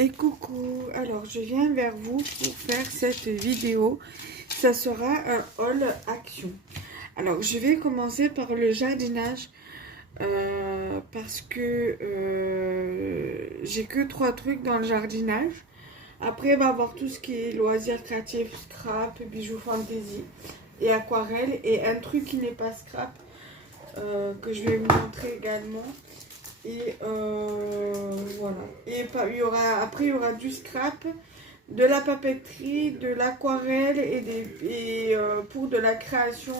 Et coucou, alors je viens vers vous pour faire cette vidéo. Ça sera un haul action. Alors je vais commencer par le jardinage parce que j'ai que 3 trucs dans le jardinage. Après il va y avoir tout ce qui est loisirs créatifs, scrap, bijoux fantasy et aquarelle. Et un truc qui n'est pas scrap que je vais vous montrer également. Et voilà. Et après, il y aura du scrap, de la papeterie, de l'aquarelle et pour de la création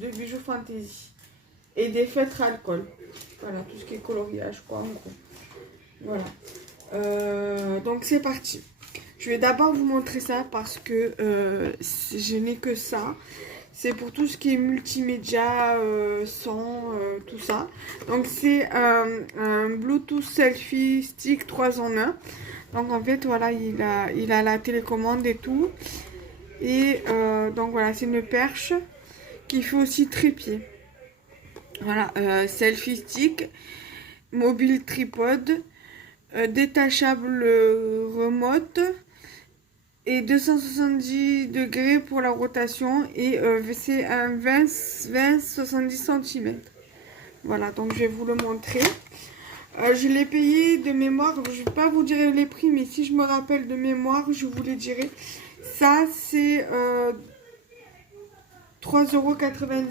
de bijoux fantasy. Et des feutres alcool. Voilà, tout ce qui est coloriage, quoi, en gros. Voilà. Donc, c'est parti. Je vais d'abord vous montrer ça parce que je n'ai que ça. C'est pour tout ce qui est multimédia, son, tout ça. Donc c'est un Bluetooth Selfie Stick 3 en 1. Donc en fait voilà, il a la télécommande et tout. Et donc voilà, c'est une perche qui fait aussi trépied. Voilà, Selfie Stick, mobile tripod, détachable remote. Et 270 degrés pour la rotation et c'est un 20-70 cm. Voilà, donc je vais vous le montrer. Je l'ai payé de mémoire, je ne vais pas vous dire les prix, mais si je me rappelle de mémoire, je vous les dirai. Ça, c'est 3,99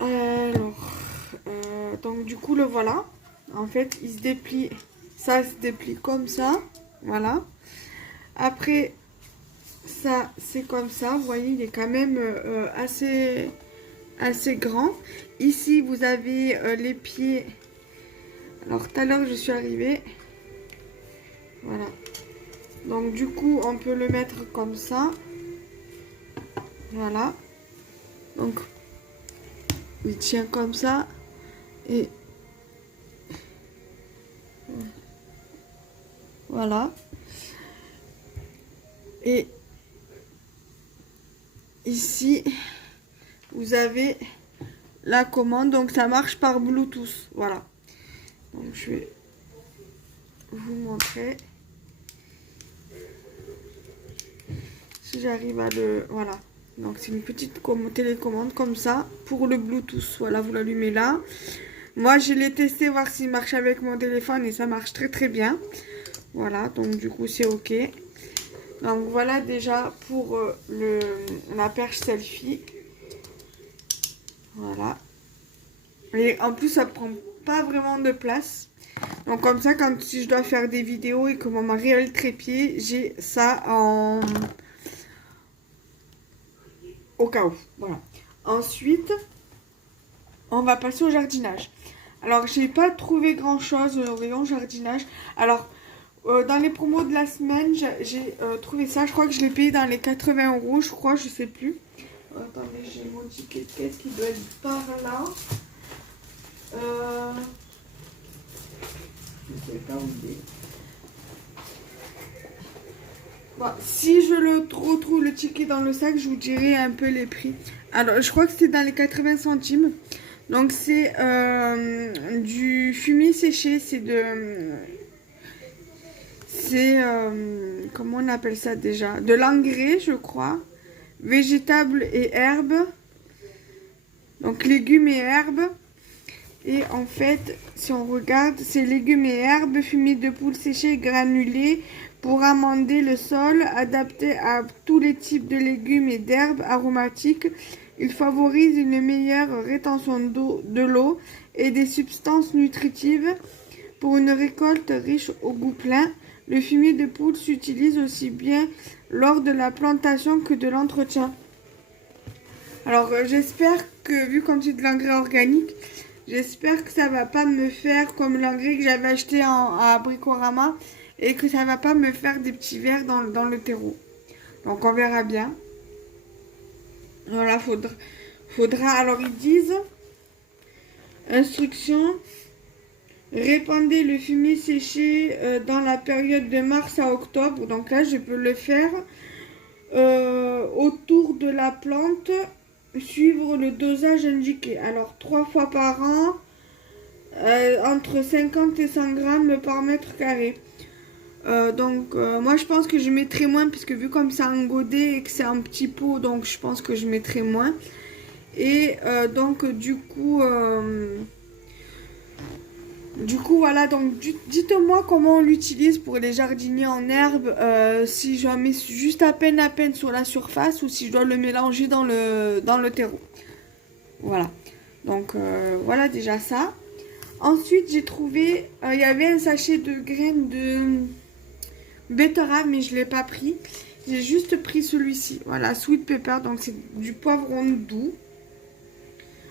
€. Alors, donc du coup, le voilà. En fait, il se déplie, ça se déplie comme ça. Voilà. Après, ça, c'est comme ça. Vous voyez, il est quand même assez grand. Ici, vous avez les pieds. Alors, tout à l'heure, je suis arrivée. Voilà. Donc, du coup, on peut le mettre comme ça. Voilà. Donc, il tient comme ça. Et voilà. Et ici, vous avez la commande. Donc, ça marche par Bluetooth. Voilà. Donc, je vais vous montrer. Si j'arrive à le... Voilà. Donc, c'est une petite télécommande comme ça pour le Bluetooth. Voilà, vous l'allumez là. Moi, je l'ai testé, voir s'il marche avec mon téléphone et ça marche très très bien. Voilà, donc du coup, c'est OK. Donc, voilà déjà pour la perche selfie. Voilà. Et en plus, ça prend pas vraiment de place. Donc, comme ça, si je dois faire des vidéos et que mon mari a le trépied, j'ai ça au cas où. Voilà. Ensuite, on va passer au jardinage. Alors, j'ai pas trouvé grand chose au rayon jardinage. Alors, dans les promos de la semaine, j'ai trouvé ça. Je crois que je l'ai payé dans les 80 €, je crois, je sais plus. Attendez, j'ai mon ticket de caisse qui doit être par là. Je sais pas où il est. Bon, si je retrouve le ticket dans le sac, je vous dirai un peu les prix. Alors, je crois que c'était dans les 80 centimes. Donc, c'est du fumier séché. Comment on appelle ça déjà? De l'engrais, je crois. Végétables et herbes. Donc, légumes et herbes. Et en fait, si on regarde, c'est légumes et herbes, fumier de poule séché, granulé pour amender le sol, adapté à tous les types de légumes et d'herbes aromatiques. Il favorise une meilleure rétention de l'eau et des substances nutritives pour une récolte riche au goût plein. Le fumier de poule s'utilise aussi bien lors de la plantation que de l'entretien. Alors, j'espère que, vu comme c'est de l'engrais organique, j'espère que ça va pas me faire comme l'engrais que j'avais acheté à Bricorama et que ça va pas me faire des petits vers dans le terreau. Donc on verra bien. Voilà, faudra. Alors ils disent instruction, répandez le fumier séché dans la période de mars à octobre. Donc là je peux le faire autour de la plante. Suivre le dosage indiqué. Alors 3 fois par an. entre 50 et 100 grammes par mètre carré. Moi je pense que je mettrai moins, puisque vu comme c'est un godet et que c'est un petit pot, donc je pense que je mettrai moins. Et du coup voilà, donc dites-moi comment on l'utilise pour les jardiniers en herbe, si j'en mets juste à peine sur la surface, ou si je dois le mélanger dans le terreau. Voilà, donc voilà déjà ça. Ensuite j'ai trouvé, il y avait un sachet de graines de betterave, mais je ne l'ai pas pris. J'ai juste pris celui-ci, voilà, sweet pepper, donc c'est du poivron doux.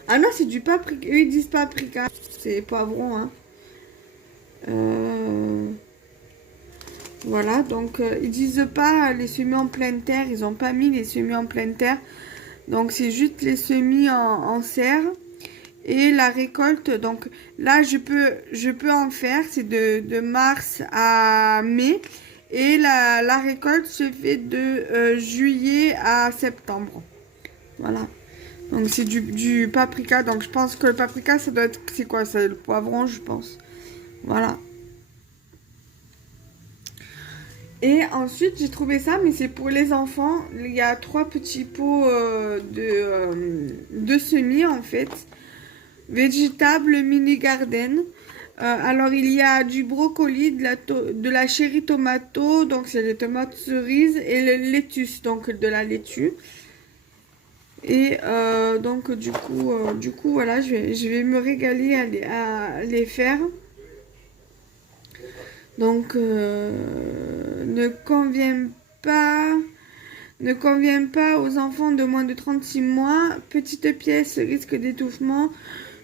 Ah non, c'est du paprika, eux ils disent paprika, c'est poivron, hein. Voilà, donc ils disent pas les semis en pleine terre, ils ont pas mis les semis en pleine terre. Donc c'est juste les semis en serre. Et la récolte, donc là je peux en faire, c'est de mars à mai. Et la récolte se fait de juillet à septembre. Voilà. Donc c'est du paprika, donc je pense que le paprika ça doit être, c'est quoi, c'est le poivron je pense. Voilà. Et ensuite, j'ai trouvé ça, mais c'est pour les enfants. Il y a 3 petits pots de semis, en fait. Vegetable mini garden. Alors, il y a du brocoli, de la cherry tomato, donc c'est les tomates cerises, et le lettuce, donc de la laitue. Et du coup, voilà, je vais me régaler à les faire. Donc, ne convient pas aux enfants de moins de 36 mois. Petite pièce, risque d'étouffement.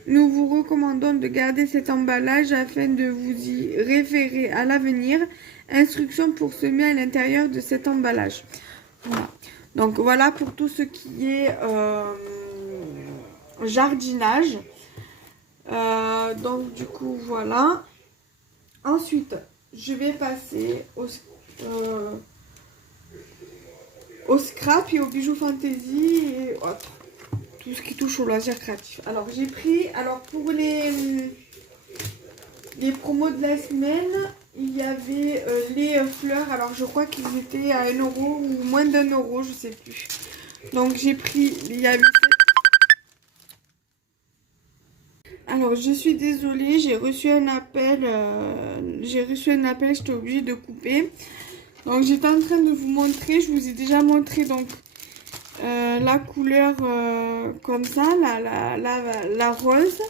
Nous vous recommandons de garder cet emballage afin de vous y référer à l'avenir. Instructions pour semer à l'intérieur de cet emballage. Voilà. Donc voilà pour tout ce qui est jardinage. Donc du coup voilà. Ensuite, je vais passer au scrap et aux bijoux fantasy et autres. Tout ce qui touche au loisir créatif. Alors j'ai pris, pour les promos de la semaine, il y avait les fleurs. Alors je crois qu'ils étaient à 1 euro ou moins d'1 euro, je sais plus. Donc j'ai pris, il y avait... Alors je suis désolée, j'ai reçu un appel, j'étais obligée de couper. Donc j'étais en train de vous montrer, je vous ai déjà montré donc la couleur comme ça, la rose.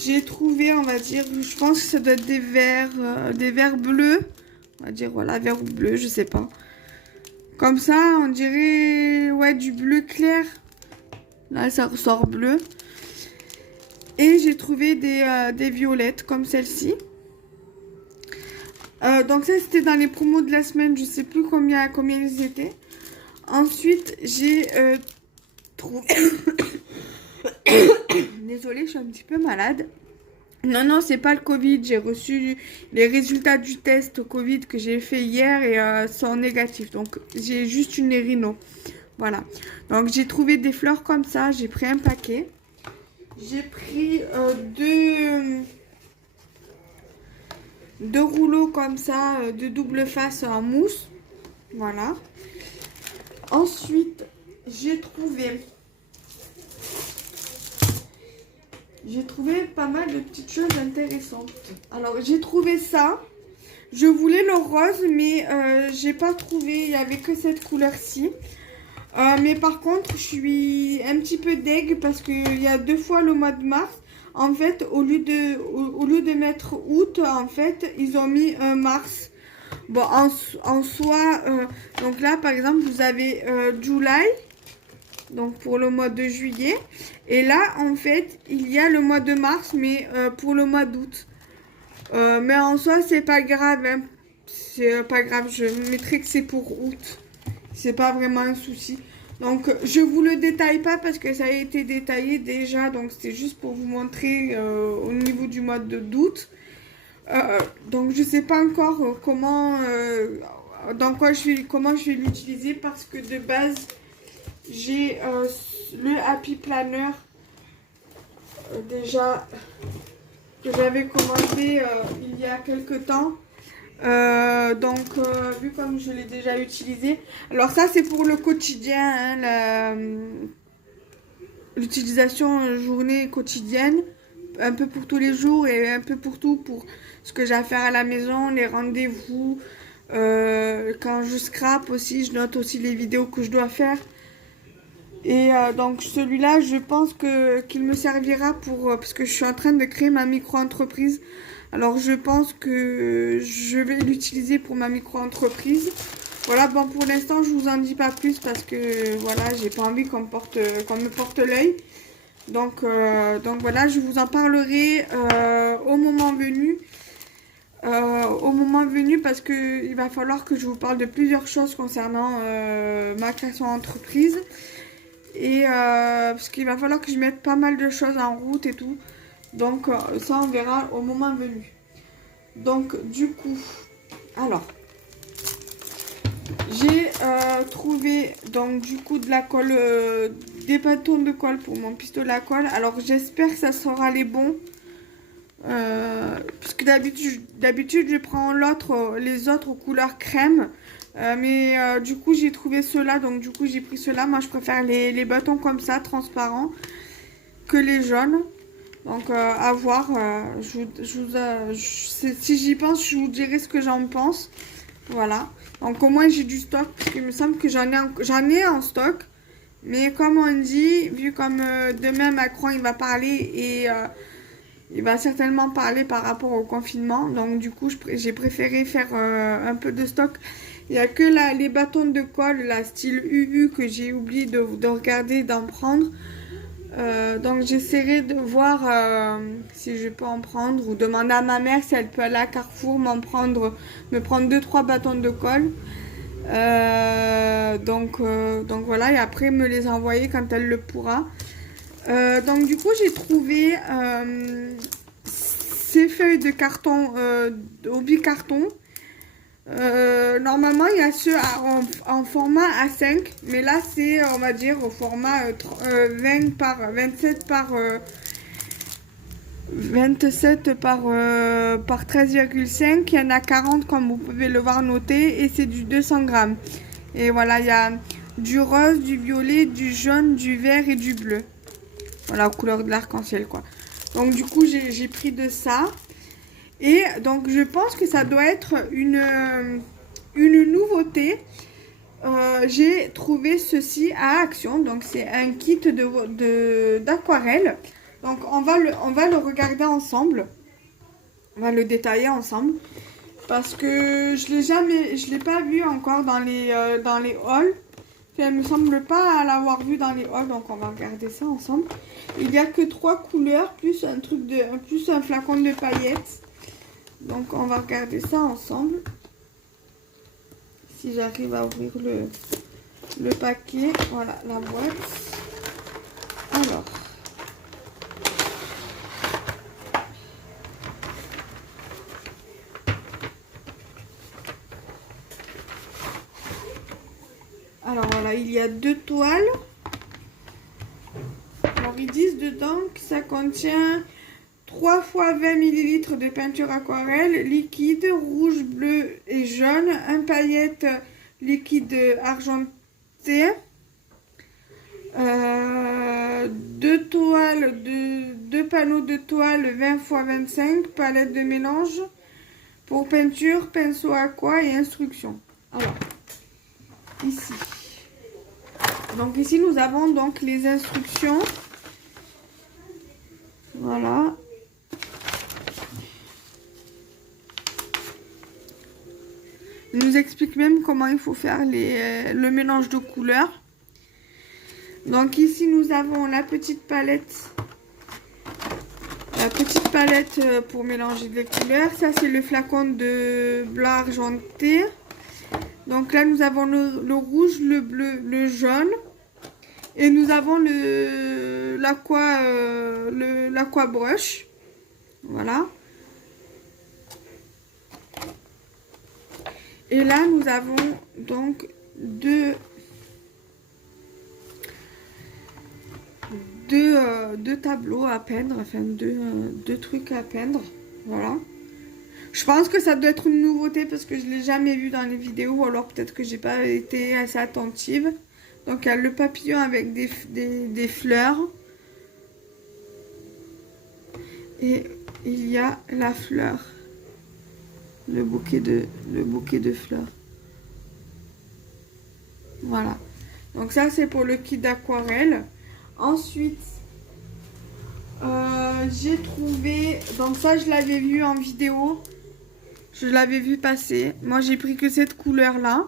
J'ai trouvé, on va dire, je pense que ça doit être des verts bleus. On va dire, voilà, vert ou bleu, je sais pas. Comme ça, on dirait, ouais, du bleu clair. Là, ça ressort bleu. Et j'ai trouvé des violettes comme celle-ci. Donc ça, c'était dans les promos de la semaine. Je sais plus combien ils étaient. Ensuite, j'ai trouvé... Désolée, je suis un petit peu malade. Non, c'est pas le Covid. J'ai reçu les résultats du test Covid que j'ai fait hier et sont négatifs. Donc, j'ai juste une rhino. Voilà. Donc, j'ai trouvé des fleurs comme ça. J'ai pris un paquet. J'ai pris deux rouleaux comme ça, de double face en mousse. Voilà. Ensuite, j'ai trouvé pas mal de petites choses intéressantes. Alors, j'ai trouvé ça. Je voulais le rose, mais j'ai pas trouvé. Il n'y avait que cette couleur-ci. Mais par contre, je suis un petit peu deg parce qu'il y a 2 fois le mois de mars. En fait, au lieu de mettre août, en fait, ils ont mis mars. Bon, en soi, donc là, par exemple, vous avez July, donc pour le mois de juillet. Et là, en fait, il y a le mois de mars, mais pour le mois d'août. Mais en soi, c'est pas grave, hein. C'est pas grave, je mettrai que c'est pour août. C'est pas vraiment un souci. Donc, je vous le détaille pas parce que ça a été détaillé déjà. Donc, c'était juste pour vous montrer au niveau du mois d'août. Donc, je sais pas encore comment je vais l'utiliser parce que de base, j'ai le Happy Planner déjà que j'avais commandé il y a quelques temps. Vu comme je l'ai déjà utilisé. Alors ça, c'est pour le quotidien, hein, l'utilisation journée quotidienne. Un peu pour tous les jours et un peu pour tout, pour ce que j'ai à faire à la maison, les rendez-vous. Quand je scrape aussi, je note aussi les vidéos que je dois faire. Et donc celui-là, je pense qu'il me servira pour parce que je suis en train de créer ma micro-entreprise. Alors je pense que je vais l'utiliser pour ma micro-entreprise. Voilà, bon pour l'instant je vous en dis pas plus parce que voilà, j'ai pas envie qu'on me porte l'œil. Donc voilà, je vous en parlerai au moment venu. Parce que il va falloir que je vous parle de plusieurs choses concernant ma création d'entreprise. Et parce qu'il va falloir que je mette pas mal de choses en route et tout. Donc ça on verra au moment venu. Donc du coup, alors j'ai trouvé donc du coup de la colle, des bâtons de colle pour mon pistolet à colle. Alors j'espère que ça sera les bons. Parce que d'habitude je prends les autres aux couleurs crème. Du coup j'ai trouvé ceux-là, donc du coup j'ai pris ceux-là. Moi je préfère les bâtons comme ça, transparents, que les jaunes. Donc à voir, si j'y pense, je vous dirai ce que j'en pense. Voilà, donc au moins j'ai du stock, parce qu'il me semble que j'en ai en stock. Mais comme on dit, vu comme demain Macron il va parler et il va certainement parler par rapport au confinement. Donc du coup j'ai préféré faire un peu de stock. Il n'y a que les bâtons de colle, la style UU, que j'ai oublié de regarder, d'en prendre. Donc j'essaierai de voir si je peux en prendre, ou demander à ma mère si elle peut aller à Carrefour me prendre 2-3 bâtons de colle. Donc voilà, et après me les envoyer quand elle le pourra. Donc du coup j'ai trouvé ces feuilles de carton au bicarton. Normalement il y a ceux en format A5, mais là c'est on va dire au format 20 par 27 par 27 par 13,5. Il y en a 40 comme vous pouvez le voir noté, et c'est du 200 grammes. Et voilà, il y a du rose, du violet, du jaune, du vert et du bleu. Voilà, couleur de l'arc-en-ciel quoi. Donc du coup j'ai pris de ça. Et donc je pense que ça doit être une nouveauté. J'ai trouvé ceci à Action. Donc c'est un kit d'aquarelle. Donc on va le regarder ensemble. On va le détailler ensemble. Parce que je l'ai pas vu encore dans les hauls. Elle me semble pas l'avoir vu dans les hauls, donc on va regarder ça ensemble. Il n'y a que 3 couleurs, plus un flacon de paillettes. Donc on va regarder ça ensemble. Si j'arrive à ouvrir le paquet. Voilà la boîte. Alors voilà, il y a 2 toiles. Alors ils disent dedans que ça contient 3 fois 20 ml de peinture aquarelle liquide, rouge, bleu et jaune, un paillette liquide argenté, 2 panneaux de toile 20 x 25, palette de mélange pour peinture, pinceau aqua et instructions. Alors, ici. Donc ici nous avons donc les instructions. Voilà. Il nous explique même comment il faut faire le mélange de couleurs. Donc ici nous avons la petite palette. Pour mélanger les couleurs. Ça c'est le flacon de blanc argenté. Donc là nous avons le rouge, le bleu, le jaune. Et nous avons l'aqua brush. Voilà. Et là nous avons deux deux tableaux à peindre, enfin deux trucs à peindre, voilà. Je pense que ça doit être une nouveauté parce que je ne l'ai jamais vu dans les vidéos, ou alors peut-être que j'ai pas été assez attentive. Donc il y a le papillon avec des fleurs. Et il y a la fleur, le bouquet de fleurs. Voilà. Donc ça c'est pour le kit d'aquarelle. Ensuite, j'ai trouvé, donc ça je l'avais vu en vidéo. Je l'avais vu passer. Moi, j'ai pris que cette couleur-là.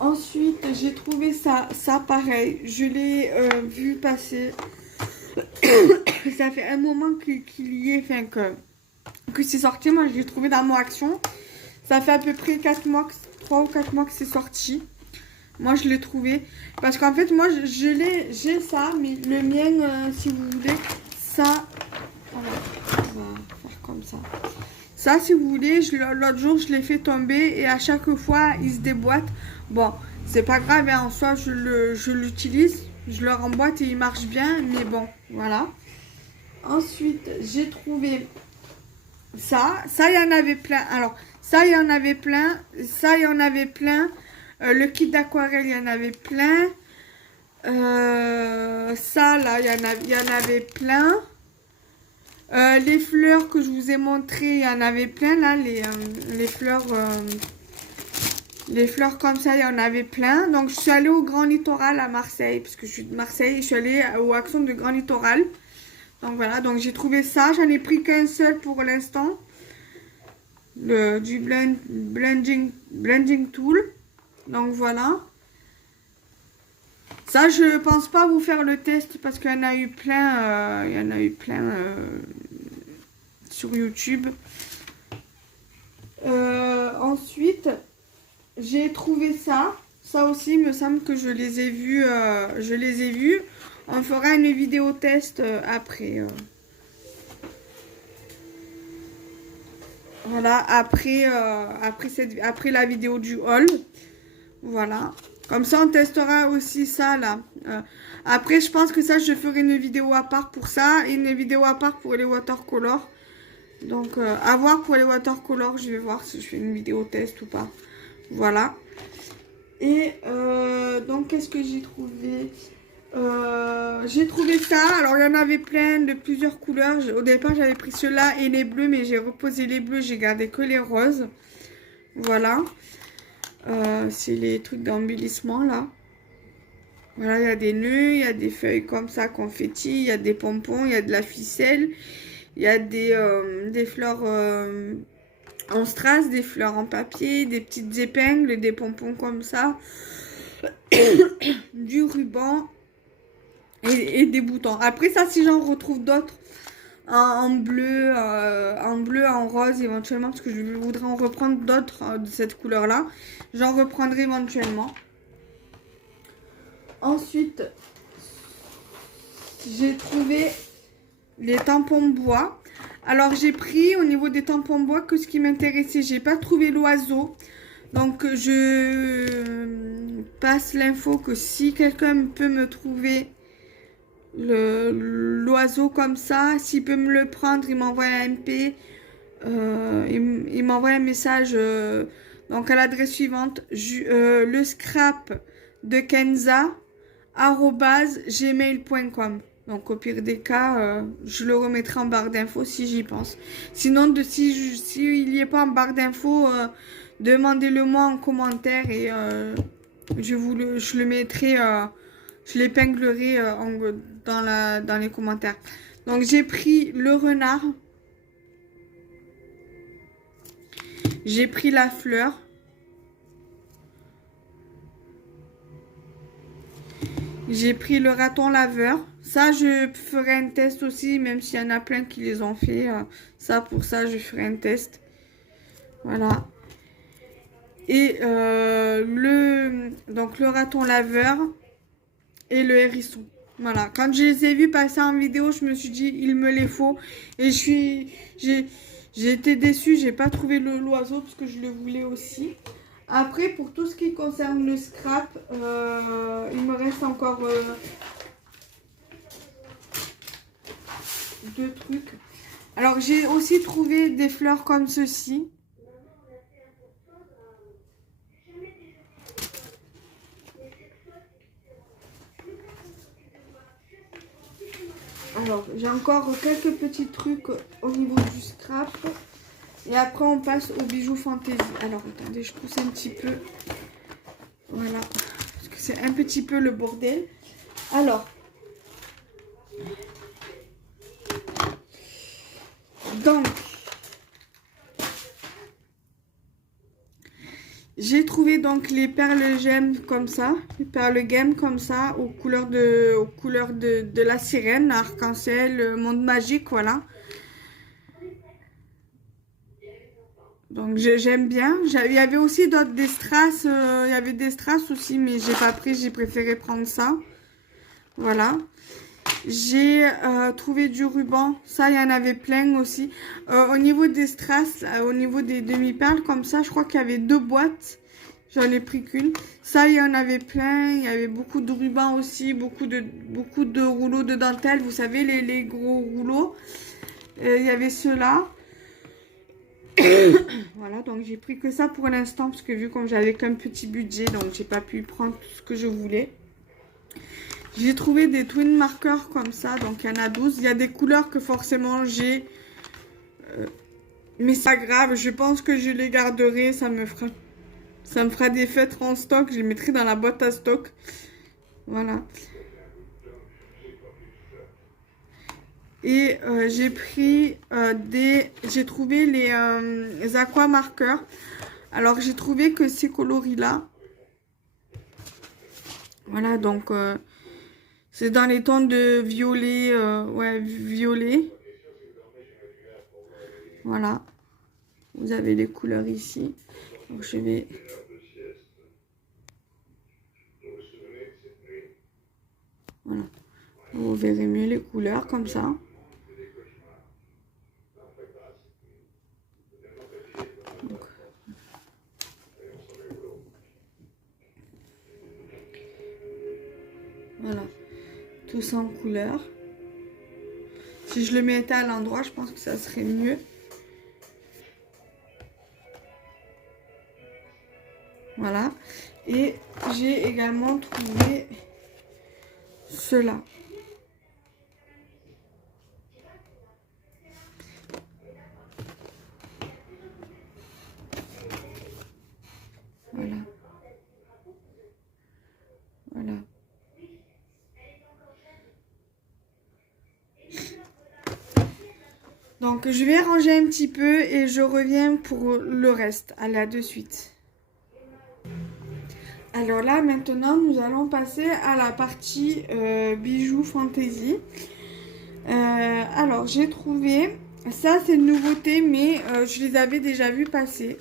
Ensuite, j'ai trouvé ça pareil. Je l'ai vu passer. Ça fait un moment qu'il y est, enfin que c'est sorti. Moi, je l'ai trouvé dans mon action. Ça fait à peu près 4 mois, 3 ou 4 mois que c'est sorti. Moi, je l'ai trouvé. Parce qu'en fait, moi, j'ai ça. Mais le mien, si vous voulez, ça... Voilà, on va faire comme ça. Ça, si vous voulez, l'autre jour, je l'ai fait tomber et à chaque fois, il se déboîte. Bon, c'est pas grave, hein, en soi, je l'utilise, je le remboîte et il marche bien, mais bon, voilà. Ensuite, j'ai trouvé ça. Ça, il y en avait plein. Alors, ça, il y en avait plein. Ça, il y en avait plein. Le kit d'aquarelle, il y en avait plein. Ça, là, il y en avait plein. Les fleurs que je vous ai montré, il y en avait plein là, les fleurs comme ça, il y en avait plein. Donc je suis allée au Grand Littoral à Marseille, parce que je suis de Marseille, je suis allée aux actions de Grand Littoral. Donc voilà, donc j'ai trouvé ça, j'en ai pris qu'un seul pour l'instant. Du blending tool. Donc voilà. Ça, je pense pas vous faire le test parce qu'il y en a eu plein, sur YouTube. Ensuite, j'ai trouvé ça. Ça aussi, il me semble que je les ai vus. On fera une vidéo test après. Voilà, après la vidéo du haul. Voilà. Comme ça, on testera aussi ça, là. Après, je pense que ça, je ferai une vidéo à part pour ça. Et une vidéo à part pour les watercolors. Donc, à voir pour les watercolors. Je vais voir si je fais une vidéo test ou pas. Voilà. Et donc, qu'est-ce que j'ai trouvé? J'ai trouvé ça. Alors, il y en avait plein de plusieurs couleurs. Au départ, j'avais pris ceux-là et les bleus. Mais j'ai reposé les bleus. J'ai gardé que les roses. Voilà. C'est les trucs d'embellissement là. Voilà, il y a des nœuds, il y a des feuilles comme ça, confetti, il y a des pompons, il y a de la ficelle, il y a des fleurs en strass, des fleurs en papier, des petites épingles, des pompons comme ça, du ruban et des boutons. Après ça, si j'en retrouve d'autres en bleu, en rose éventuellement, parce que je voudrais en reprendre d'autres de cette couleur là, j'en reprendrai éventuellement. Ensuite, j'ai trouvé les tampons bois. Alors j'ai pris au niveau des tampons bois que ce qui m'intéressait. J'ai pas trouvé l'oiseau, donc je passe l'info que si quelqu'un peut me trouver l'oiseau comme ça, s'il peut me le prendre, il m'envoie un MP, il m'envoie un message donc à l'adresse suivante, le scrap de Kenza @gmail.com. Donc au pire des cas, je le remettrai en barre d'infos si j'y pense. Sinon, s'il n'y est pas en barre d'infos, demandez-le moi en commentaire et je le mettrai, je l'épinglerai dans les commentaires. Donc j'ai pris le renard. J'ai pris la fleur. J'ai pris le raton laveur. Ça, je ferai un test aussi, même s'il y en a plein qui les ont fait. Pour ça, je ferai un test. Voilà. Et donc le raton laveur et le hérisson. Voilà. Quand je les ai vus passer en vidéo, je me suis dit, il me les faut. Et j'ai été déçue, j'ai pas trouvé l'oiseau parce que je le voulais aussi. Après, pour tout ce qui concerne le scrap, il me reste encore 2 trucs. Alors, j'ai aussi trouvé des fleurs comme ceci. Alors, j'ai encore quelques petits trucs au niveau du scrap. Et après, on passe aux bijoux fantaisie. Alors, attendez, je pousse un petit peu. Voilà. Parce que c'est un petit peu le bordel. Alors. Donc. J'ai trouvé donc les perles gemmes comme ça. Les perles gemmes comme ça. Aux couleurs de la sirène, arc-en-ciel, monde magique, voilà. Donc j'aime bien. Il y avait aussi des strass. Il y avait des strass aussi, mais j'ai pas pris. J'ai préféré prendre ça. Voilà. J'ai trouvé du ruban. Ça, il y en avait plein aussi. Au niveau des strass, au niveau des demi-perles, comme ça, je crois qu'il y avait 2 boîtes. J'en ai pris qu'une. Ça, il y en avait plein. Il y avait beaucoup de rubans aussi. Beaucoup de rouleaux de dentelle. Vous savez, les gros rouleaux. Il y avait ceux-là. Voilà, donc j'ai pris que ça pour l'instant parce que vu comme j'avais qu'un petit budget, donc j'ai pas pu prendre tout ce que je voulais. J'ai trouvé des twin markers comme ça, donc il y en a 12. Il y a des couleurs que forcément j'ai, mais c'est pas grave, je pense que je les garderai, ça me fera des fêtes en stock, je les mettrai dans la boîte à stock. Voilà. Et j'ai pris j'ai trouvé les aqua marqueurs. Alors j'ai trouvé que ces coloris là. Voilà, donc c'est dans les tons de violet, ouais, violet. Voilà. Vous avez les couleurs ici. Donc je vais. Voilà. Vous verrez mieux les couleurs comme ça. Voilà, tous en couleur. Si je le mettais à l'endroit, je pense que ça serait mieux. Voilà. Et j'ai également trouvé cela. Voilà. Voilà. Donc je vais ranger un petit peu et je reviens pour le reste. Allez, à de suite. Alors là, maintenant, nous allons passer à la partie bijoux fantaisie. Alors, j'ai trouvé... Ça, c'est une nouveauté, mais je les avais déjà vus passer.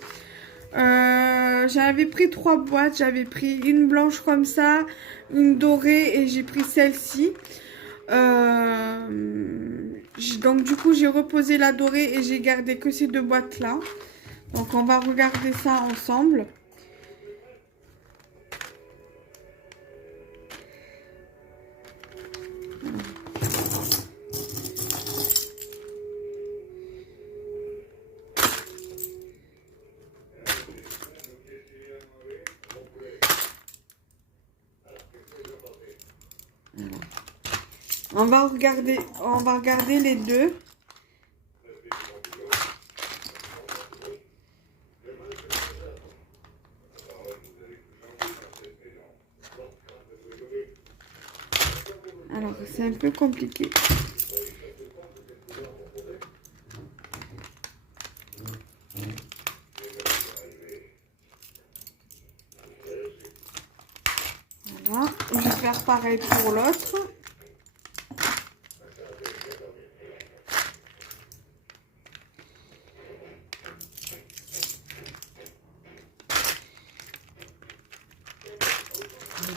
J'avais pris 3 boîtes. J'avais pris une blanche comme ça, une dorée et j'ai pris celle-ci. Donc, du coup, j'ai reposé la dorée et j'ai gardé que ces 2 boîtes-là. Donc, on va regarder ça ensemble. On va regarder les deux. Alors, c'est un peu compliqué. Voilà, je vais faire pareil pour l'autre.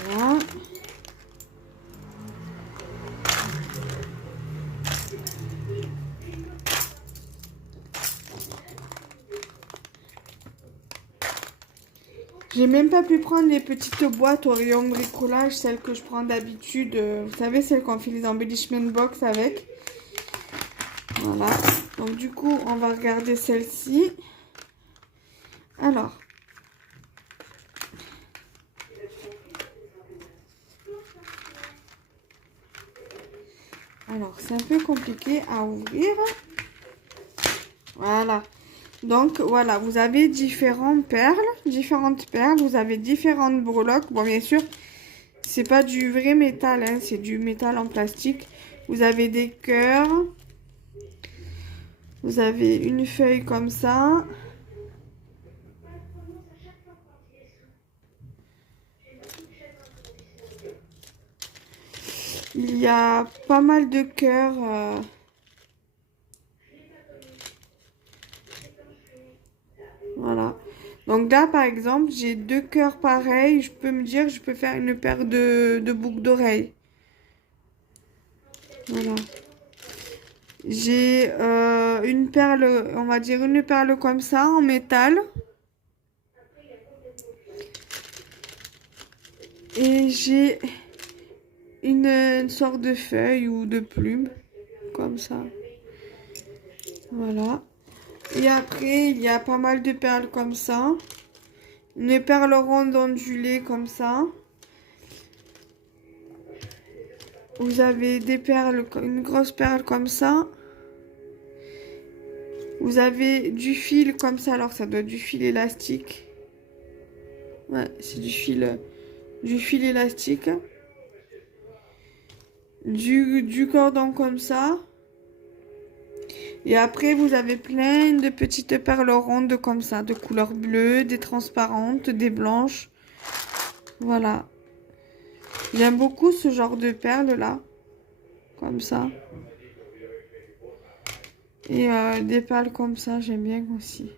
Voilà. J'ai même pas pu prendre les petites boîtes au rayon bricolage, celles que je prends d'habitude. Vous savez, celles qu'on fait les embellishment box avec. Voilà. Donc du coup, on va regarder celle-ci. Alors. C'est un peu compliqué à ouvrir. Voilà. Donc, voilà, vous avez différentes perles. Vous avez différentes breloques. Bon, bien sûr, c'est pas du vrai métal, hein, c'est du métal en plastique. Vous avez des cœurs. Vous avez une feuille comme ça. Il y a pas mal de cœurs. Voilà. Donc là, par exemple, j'ai 2 cœurs pareils. Je peux me dire, je peux faire une paire de boucles d'oreilles. Voilà. J'ai une perle, on va dire une perle comme ça, en métal. Et j'ai une sorte de feuille ou de plume, comme ça. Voilà. Et après, il y a pas mal de perles comme ça. Une perle ronde ondulée comme ça. Vous avez des perles, une grosse perle comme ça. Vous avez du fil comme ça, alors ça doit être du fil élastique. Ouais, c'est du fil élastique. Du cordon comme ça. Et après, vous avez plein de petites perles rondes comme ça, de couleur bleue, des transparentes, des blanches. Voilà. J'aime beaucoup ce genre de perles là, comme ça. Et des perles comme ça, j'aime bien aussi.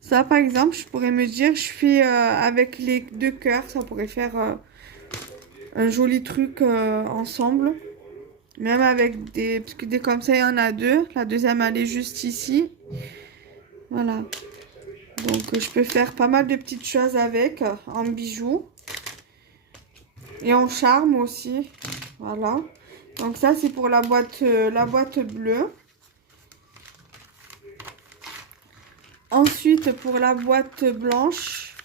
Ça, par exemple, je pourrais me dire, je fais avec les 2 cœurs, ça pourrait faire un joli truc ensemble. Même avec des... Parce que des comme ça, il y en a 2. La deuxième, elle est juste ici. Voilà. Donc, je peux faire pas mal de petites choses avec, en bijoux. Et en charme aussi. Voilà. Donc, ça, c'est pour la boîte bleue. Ensuite, pour la boîte blanche,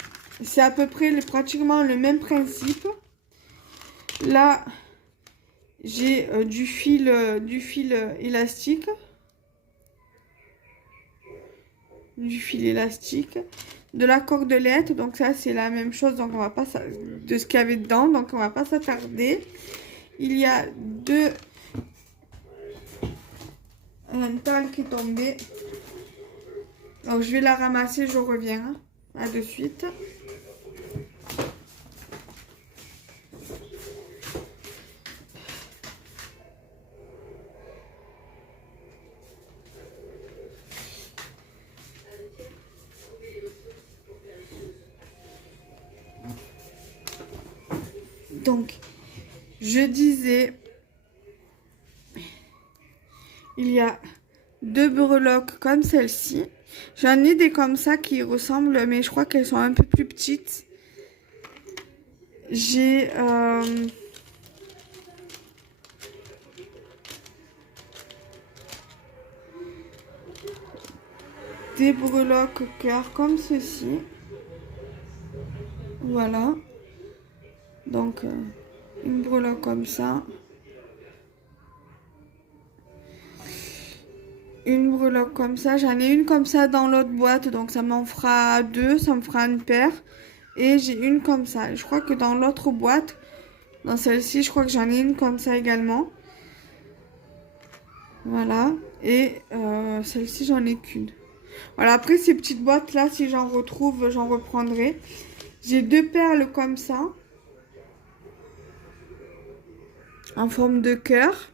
c'est à peu près pratiquement le même principe. Là, j'ai du fil élastique. De la cordelette, donc ça c'est la même chose, donc on va pas de ce qu'il y avait dedans, donc on va pas s'attarder. Il y a un tal qui est tombé, donc je vais la ramasser, je reviens, à de suite. Donc, je disais, il y a 2 breloques comme celle-ci. J'en ai des comme ça qui ressemblent, mais je crois qu'elles sont un peu plus petites. J'ai des breloques cœur comme ceci. Voilà. Donc, une breloque comme ça. Une breloque comme ça. J'en ai une comme ça dans l'autre boîte. Donc, ça m'en fera 2. Ça me fera une paire. Et j'ai une comme ça. Je crois que dans l'autre boîte, dans celle-ci, je crois que j'en ai une comme ça également. Voilà. Et celle-ci, j'en ai qu'une. Voilà. Après, ces petites boîtes-là, si j'en retrouve, j'en reprendrai. J'ai 2 perles comme ça. En forme de cœur.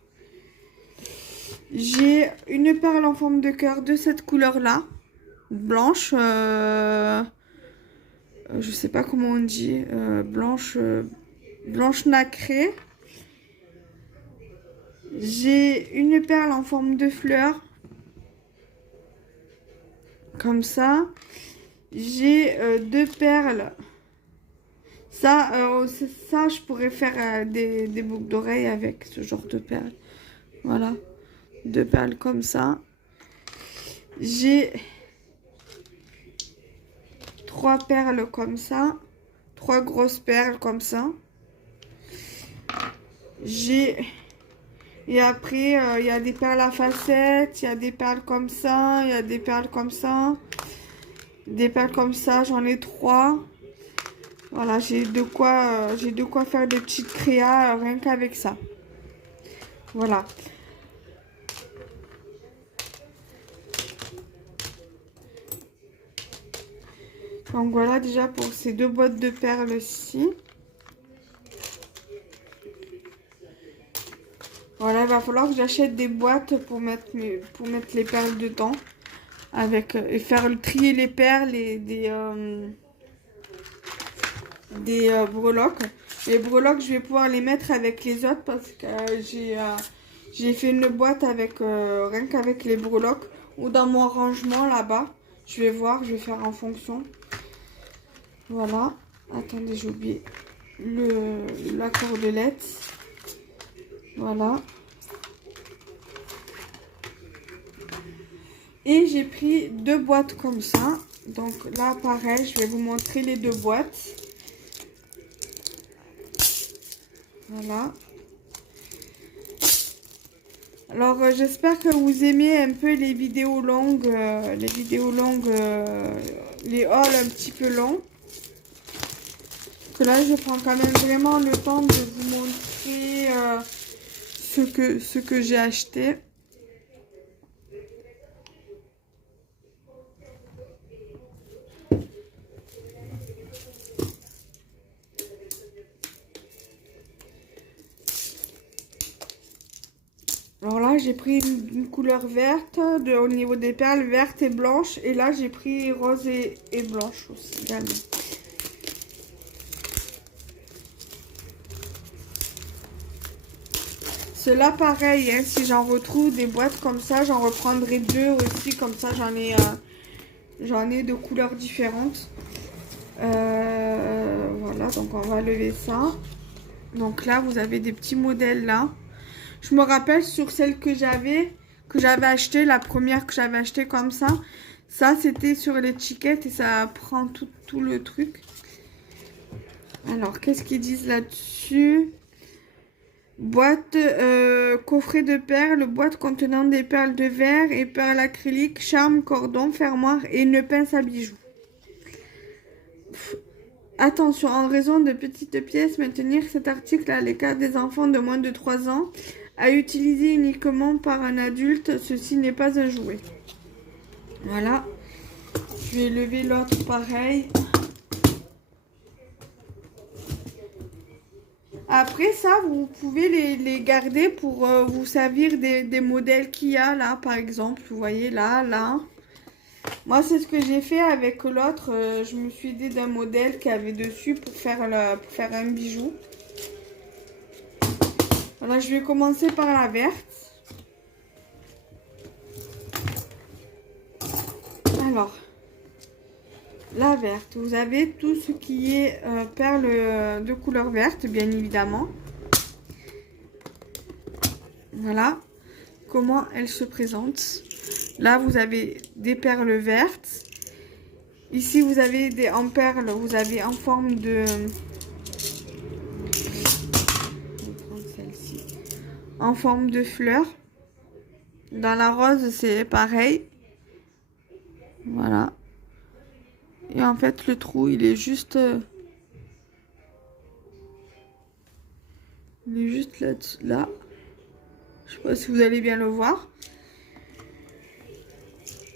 J'ai une perle en forme de cœur de cette couleur-là. Blanche. Je sais pas comment on dit. Blanche nacrée. J'ai une perle en forme de fleur. comme ça. J'ai 2 perles. Ça, je pourrais faire des boucles d'oreilles avec ce genre de perles. Voilà, 2 perles comme ça. J'ai 3 perles comme ça. 3 grosses perles comme ça. Et après, il y a des perles à facettes, il y a des perles comme ça, il y a des perles comme ça. Des perles comme ça, j'en ai 3. Voilà, j'ai de quoi faire des petites créas rien qu'avec ça. Voilà. Donc voilà déjà pour ces 2 boîtes de perles-ci. Voilà, il va falloir que j'achète des boîtes pour mettre les perles dedans. Et faire trier les perles et des breloques. Les breloques, je vais pouvoir les mettre avec les autres parce que j'ai fait une boîte avec rien qu'avec les breloques ou dans mon rangement là-bas. Je vais voir, je vais faire en fonction. Voilà. Attendez, j'ai oublié la cordelette. Voilà. Et j'ai pris 2 boîtes comme ça. Donc là, pareil, je vais vous montrer les 2 boîtes. Voilà. Alors, j'espère que vous aimez un peu les vidéos longues, les hauls un petit peu longs. Que là, je prends quand même vraiment le temps de vous montrer ce que j'ai acheté. Alors là, j'ai pris une couleur verte au niveau des perles, verte et blanche. Et là, j'ai pris rose et blanche aussi également. Cela pareil, hein, si j'en retrouve des boîtes comme ça, j'en reprendrai 2 aussi. Comme ça, j'en ai de couleurs différentes. Voilà, donc on va lever ça. Donc là, vous avez des petits modèles là. Je me rappelle sur celle que j'avais acheté, la première que j'avais acheté comme ça. Ça, c'était sur l'étiquette et ça prend tout le truc. Alors, qu'est-ce qu'ils disent là-dessus? Boîte, coffret de perles, boîte contenant des perles de verre et perles acryliques, charme, cordon, fermoir et une pince à bijoux. Attention, en raison de petites pièces, maintenir cet article à l'écart des enfants de moins de 3 ans, à utiliser uniquement par un adulte, ceci n'est pas un jouet. Voilà. Je vais lever l'autre pareil. Après ça, vous pouvez les garder pour vous servir des modèles qu'il y a là, par exemple. Vous voyez là. Moi, c'est ce que j'ai fait avec l'autre. Je me suis aidée d'un modèle qu'il y avait dessus pour faire un bijou. Voilà, je vais commencer par la verte. Alors, la verte, vous avez tout ce qui est perles de couleur verte, bien évidemment. Voilà comment elle se présente. Là, vous avez des perles vertes. Ici, vous avez en perles, vous avez en forme de... Je vais prendre celle-ci. En forme de fleur. Dans la rose, c'est pareil. Voilà. Et en fait, le trou, il est juste là. Je sais pas si vous allez bien le voir.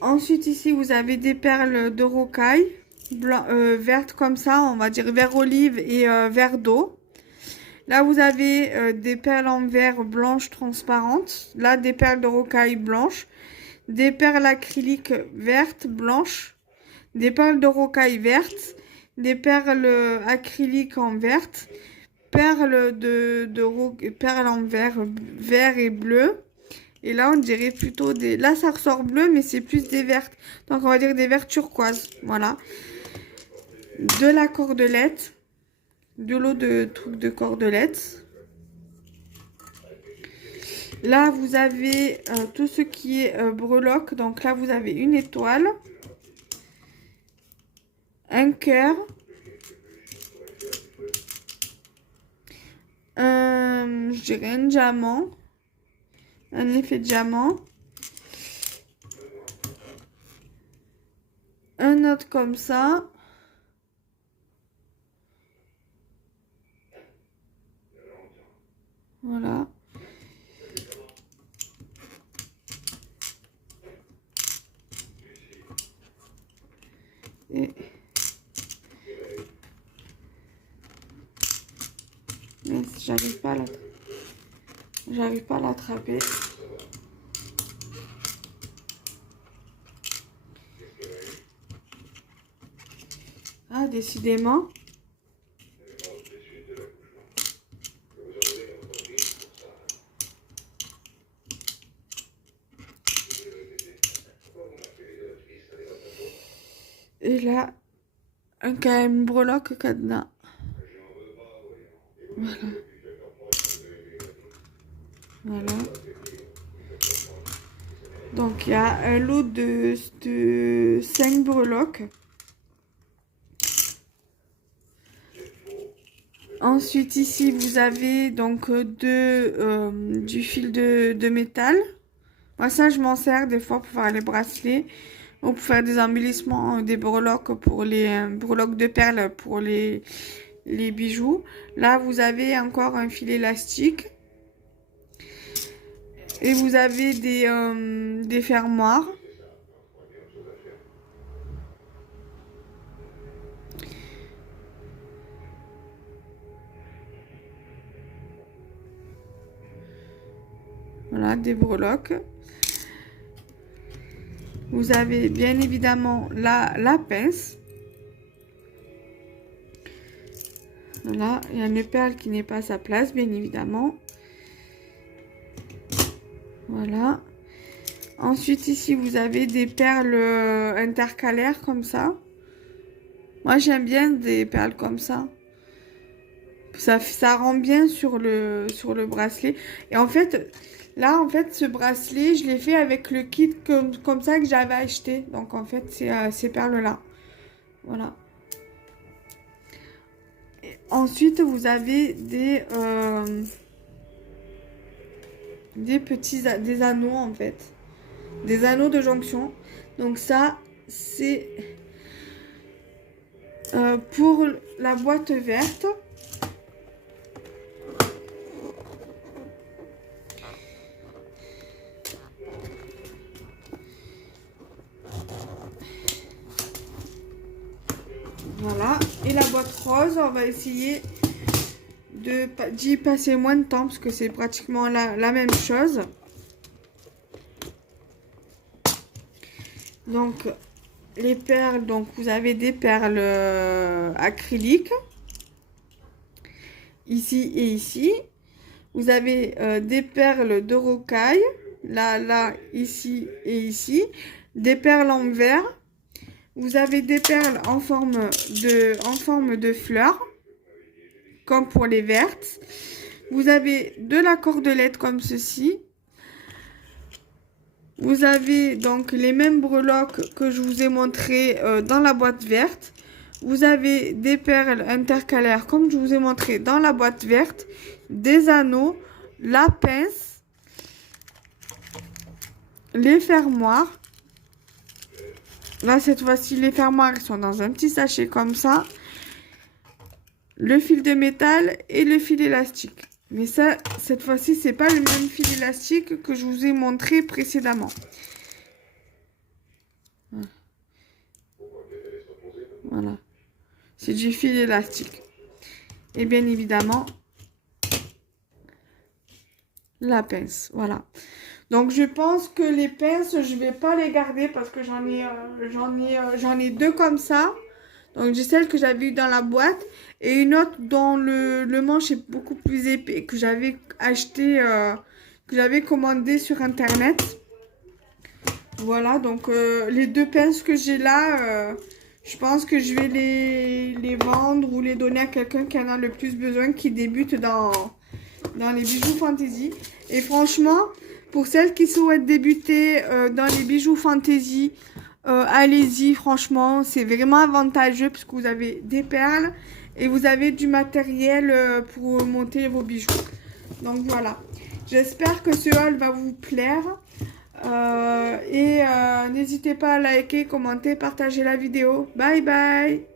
Ensuite, ici, vous avez des perles de rocaille, vertes comme ça, on va dire vert olive et vert d'eau. Là, vous avez des perles en verre blanches transparentes. Là, des perles de rocaille blanches. Des perles acryliques vertes, blanches. Des perles de rocaille vertes. Des perles acryliques en verte. Perles en vert et bleu. Et là, on dirait plutôt des... Là, ça ressort bleu, mais c'est plus des vertes. Donc, on va dire des verts turquoise. Voilà. De la cordelette. De l'eau de truc de cordelette. Là, vous avez tout ce qui est breloque. Donc là, vous avez une étoile. Un cœur. Je dirais un diamant. Un effet diamant. Un autre comme ça. Voilà. Et... Mais j'arrive pas à l'attraper. Ah, décidément. Et là, un quand même breloque cadenas. Voilà. Voilà. Donc, il y a un lot de 5 breloques. Ensuite, ici, vous avez donc du fil de métal. Moi, ça, je m'en sers des fois pour faire les bracelets ou pour faire des embellissements, des breloques pour les breloques de perles pour les bijoux. Là, vous avez encore un fil élastique. Et vous avez des fermoirs. Voilà, des breloques. Vous avez bien évidemment la pince. Voilà, il y a une perle qui n'est pas à sa place, bien évidemment. Voilà. Ensuite, ici, vous avez des perles intercalaires comme ça. Moi, j'aime bien des perles comme ça. Ça rend bien sur le bracelet. Et en fait, là, ce bracelet, je l'ai fait avec le kit comme ça que j'avais acheté. Donc, en fait, c'est ces perles-là. Voilà. Et ensuite, vous avez des anneaux, en fait. Des anneaux de jonction. Donc, ça, c'est pour la boîte verte. Voilà, et la boîte rose, on va essayer d'y passer moins de temps parce que c'est pratiquement la même chose. Donc, les perles, donc vous avez des perles acryliques, ici et ici. Vous avez des perles de rocaille, là, ici et ici. Des perles en verre. Vous avez des perles en forme de fleurs, comme pour les vertes. Vous avez de la cordelette comme ceci. Vous avez donc les mêmes breloques que je vous ai montré dans la boîte verte. Vous avez des perles intercalaires comme je vous ai montré dans la boîte verte. Des anneaux, la pince, les fermoirs. Là, cette fois-ci, les fermoirs sont dans un petit sachet comme ça. Le fil de métal et le fil élastique. Mais ça, cette fois-ci, c'est pas le même fil élastique que je vous ai montré précédemment. Voilà. C'est du fil élastique. Et bien évidemment, la pince. Voilà. Donc, je pense que les pinces, je vais pas les garder parce que j'en ai deux comme ça. Donc, j'ai celle que j'avais eu dans la boîte et une autre dont le manche est beaucoup plus épais que j'avais acheté que j'avais commandé sur internet. Voilà, donc les 2 pinces que j'ai là, je pense que je vais les vendre ou les donner à quelqu'un qui en a le plus besoin, qui débute dans les bijoux fantaisie. Et franchement, pour celles qui souhaitent débuter dans les bijoux fantaisie, allez-y, franchement, c'est vraiment avantageux parce que vous avez des perles et vous avez du matériel pour monter vos bijoux. Donc voilà, j'espère que ce haul va vous plaire. N'hésitez pas à liker, commenter, partager la vidéo. Bye bye!